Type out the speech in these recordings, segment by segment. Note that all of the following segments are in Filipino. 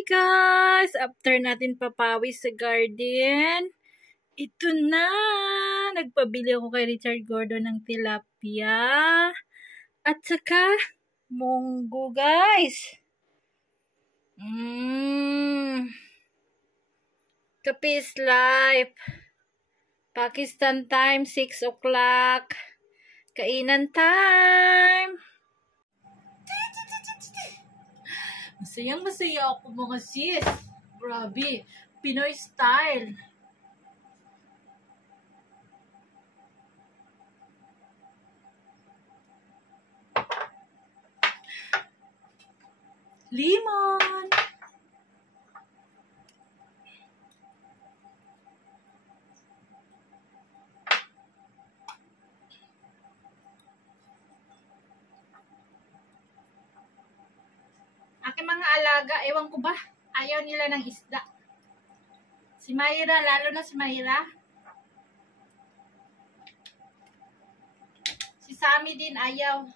Hi guys! After natin papawis sa garden, ito na! Nagpabili ako kay Richard Gordon ng tilapia. At saka, munggo guys! Kape is life. Pakistan time, 6 o'clock. Kainan time! Masayang masaya ako mga sis. Grabe. Pinoy style. Lemon. Aking mga alaga, ewan ko ba, ayaw nila ng isda. Si Mayra, lalo na si Mayra. Si Sammy din ayaw.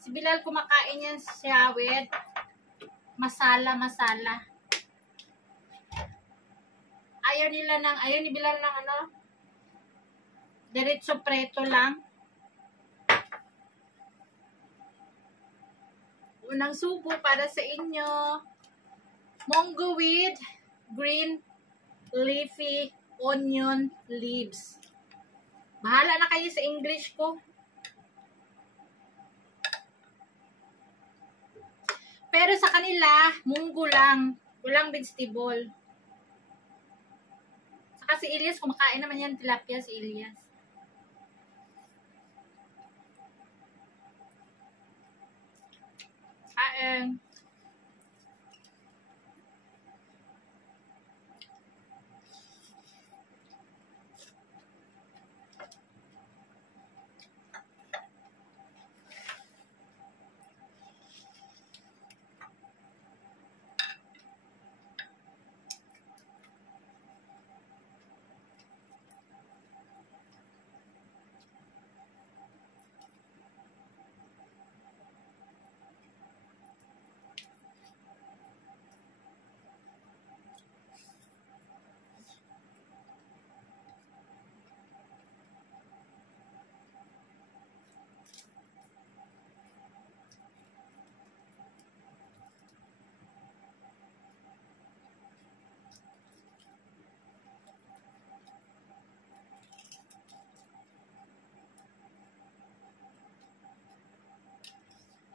Si Bilal kumakain yan siya with masala. Ayaw ni Bilal ng ano, diretso preto lang. Unang subo para sa inyo. Munggo with green leafy onion leaves. Bahala na kayo sa English ko. Pero sa kanila, munggo lang. Walang vegetable. Saka si Elias, kumakain naman yan tilapia si Elias. Kain.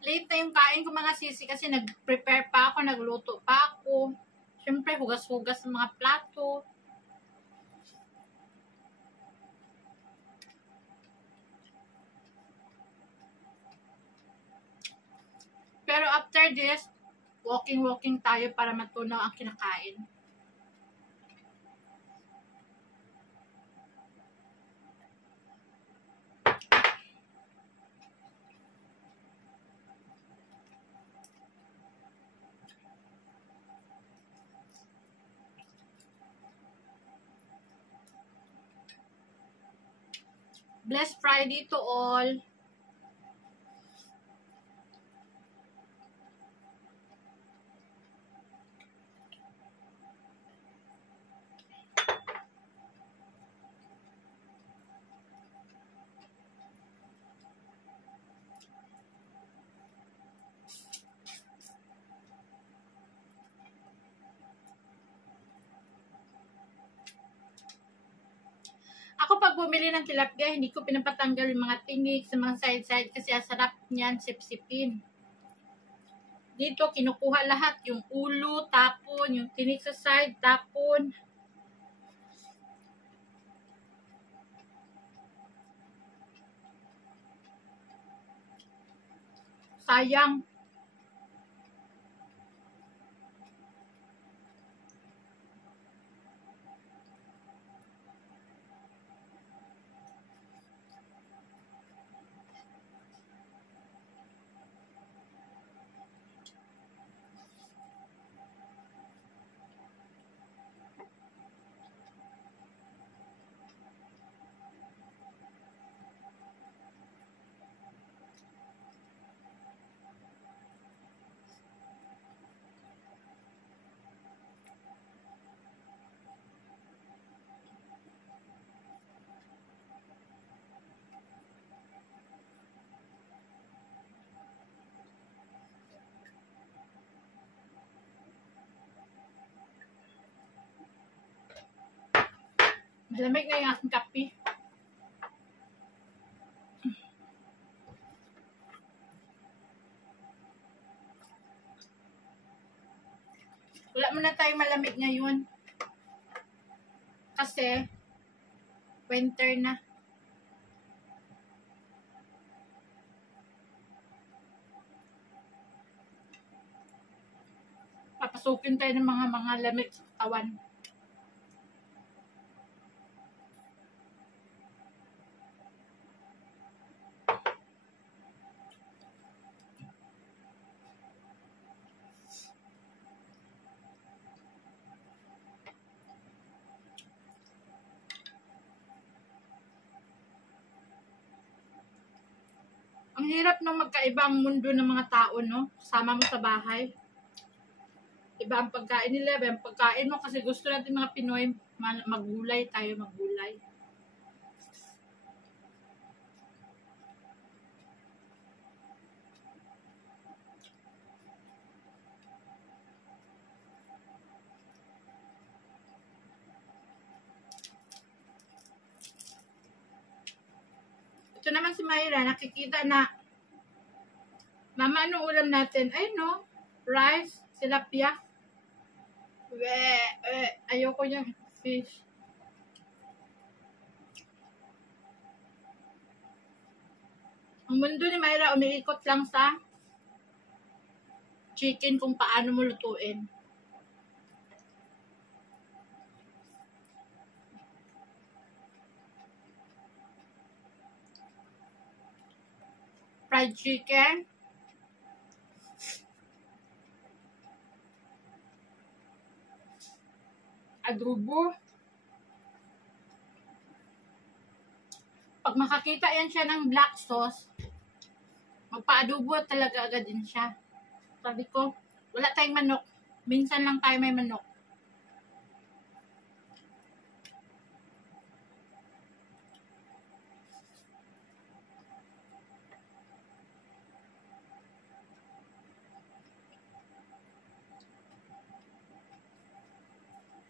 Late na yung kain ko mga sisi kasi nag-prepare pa ako, nagluto pa ako. Siyempre, hugas-hugas ng mga plato. Pero after this, walking tayo para matunaw ang kinakain. Blessed Friday to all. Ako pag bumili ng tilapia, hindi ko pinapatanggal yung mga tinik sa mga side-side kasi asarap niyan sipsipin. Dito, kinukuha lahat. Yung ulo, tapon. Yung tinik sa side, tapon. Sayang. Malamig na yung aking kape. Wala muna tayong malamig ngayon. Kasi, winter na. Papasukin tayo ng mga lamig sa katawan. Ang hirap ng magkaiba ang mundo ng mga tao, no? Kasama mo sa bahay. Iba ang pagkain nila, iba ang pagkain mo kasi gusto natin mga Pinoy, maggulay tayo, maggulay. Ito naman si Mayra, nakikita na, Mama, anong ulam natin? Ay, no, rice, tilapia. Ayoko yung fish. Ang mundo ni Mayra umiikot lang sa chicken kung paano mo lutuin. Fried chicken. Adobo. Pag makakita yan siya ng black sauce, magpa-adobo talaga agad din siya. Sabi ko, wala tayong manok. Minsan lang tayo may manok.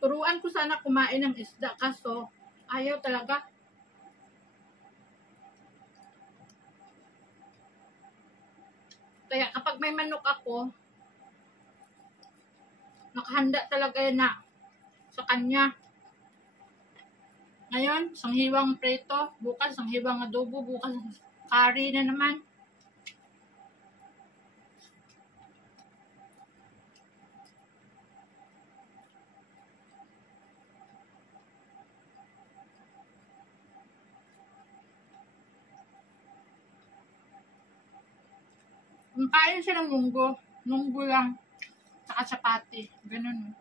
Turuan ko sana kumain ng isda kaso ayaw talaga. Kaya kapag may manok ako, nakahanda talaga yan na sa kanya. Ngayon, sanghiwang preto, bukas sanghiwang adobo, bukas curry na naman. Kain siya ng munggo lang, saka chapati, ganun.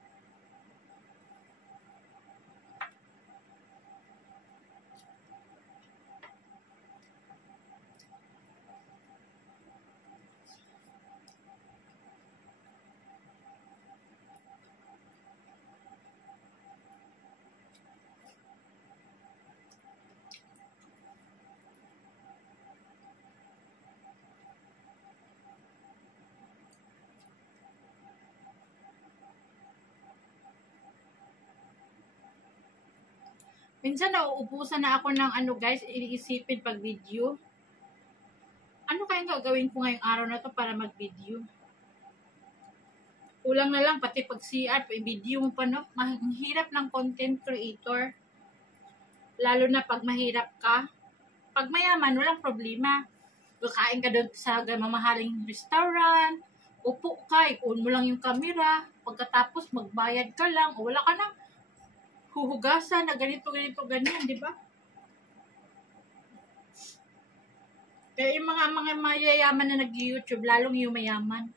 Minsan nauubusan na ako ng guys, iniisipin pag video. Ano kayang gagawin ko ngayong araw na to para mag-video? Kulang na lang, pati pag CR, video mo pa, no? Mahirap ng content creator. Lalo na pag mahirap ka. Pag mayaman, walang problema. Kakain ka doon sa mamahaling restaurant, upo ka, i-on mo lang yung camera, pagkatapos magbayad ka lang, o wala ka nang huhugasan na ganito, ganyan, di ba? Kaya yung mga mayayaman na nag-YouTube, lalong yung mayaman.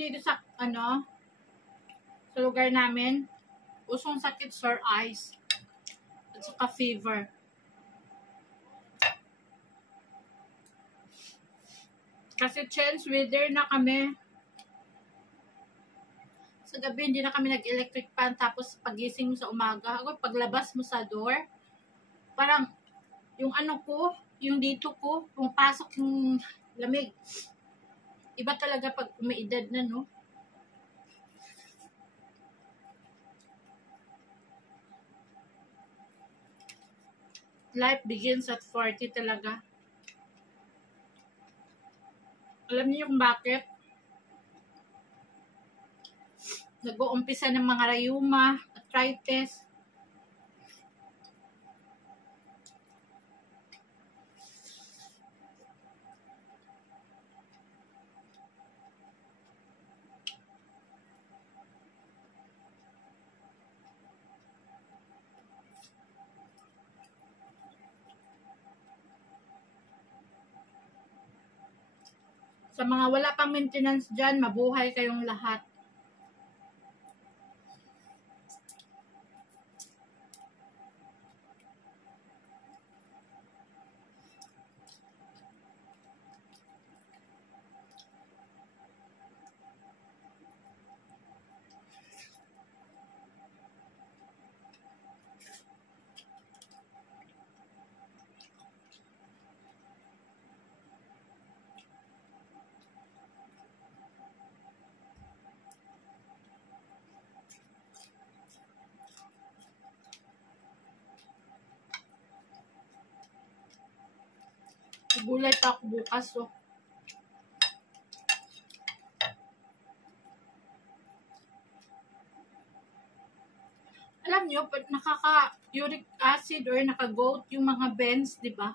dito sa, sa lugar namin, usong sakit sore eyes. At saka fever. Kasi change weather na kami. Sa gabi, hindi na kami nag-electric fan. Tapos, pagising mo sa umaga, paglabas mo sa door, parang, yung yung dito ko, pumapasok yung lamig. Iba talaga pag umiidad na, no? Life begins at 40 talaga. Alam niyo kung bakit? Nag-uumpisa ng mga rayuma, arthritis. Sa mga wala pang maintenance dyan, mabuhay kayong lahat. Gulay pa ako bukas, so. Alam nyo, pag nakaka-uric acid or naka-goat yung mga bends, di ba?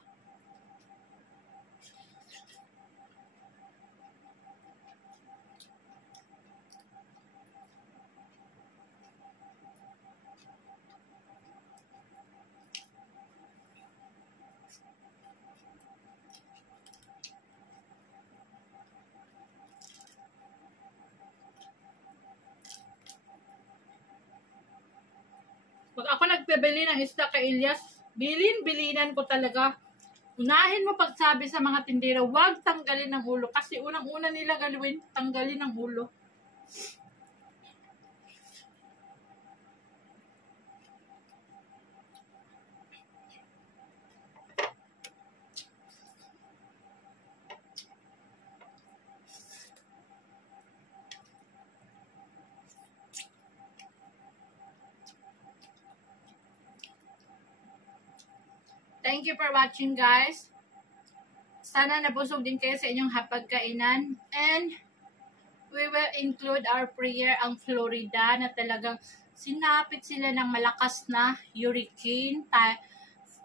Pag ako nagpebili ng isda kay Elias, bilinan ko talaga. Unahin mo pagsabi sa mga tindera, huwag tanggalin ng ulo. Kasi unang-una nila gawin, tanggalin ng ulo. Thank you for watching, guys. Sana nabusog din kayo sa inyong hapagkainan. And we will include our prayer ang Florida na talagang sinapit sila ng malakas na hurricane.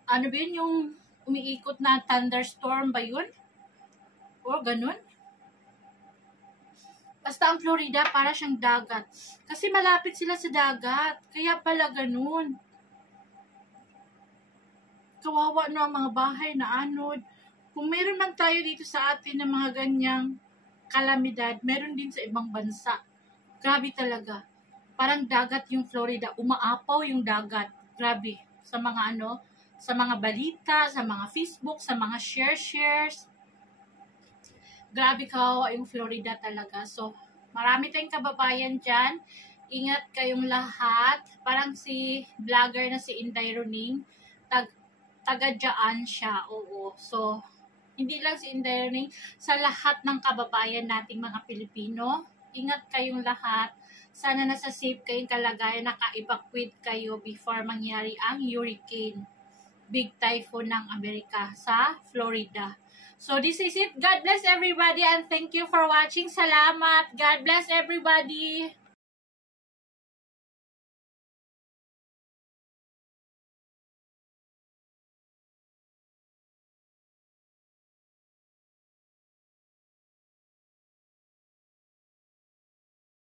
Ano ba yun, yung umiikot na thunderstorm ba yun? O ganun? Basta ang Florida para siyang dagat. Kasi malapit sila sa dagat. Kaya pala ganun. Kawawa na ang mga bahay na anod. Kung meron man tayo dito sa atin ng mga ganyang kalamidad, meron din sa ibang bansa. Grabe talaga. Parang dagat yung Florida. Umaapaw yung dagat. Grabe. Sa mga sa mga balita, sa mga Facebook, sa mga shares. Grabe kawawa yung Florida talaga. So, marami tayong kababayan dyan. Ingat kayong lahat. Parang si vlogger na si Inday Roning, taga-dyan siya, oo. So, hindi lang si Inday Roning, sa lahat ng kababayan nating mga Pilipino, ingat kayong lahat. Sana nasa safe kayong kalagayan, naka-evacuate kayo before mangyari ang hurricane, big typhoon ng Amerika sa Florida. So, this is it. God bless everybody and thank you for watching. Salamat. God bless everybody.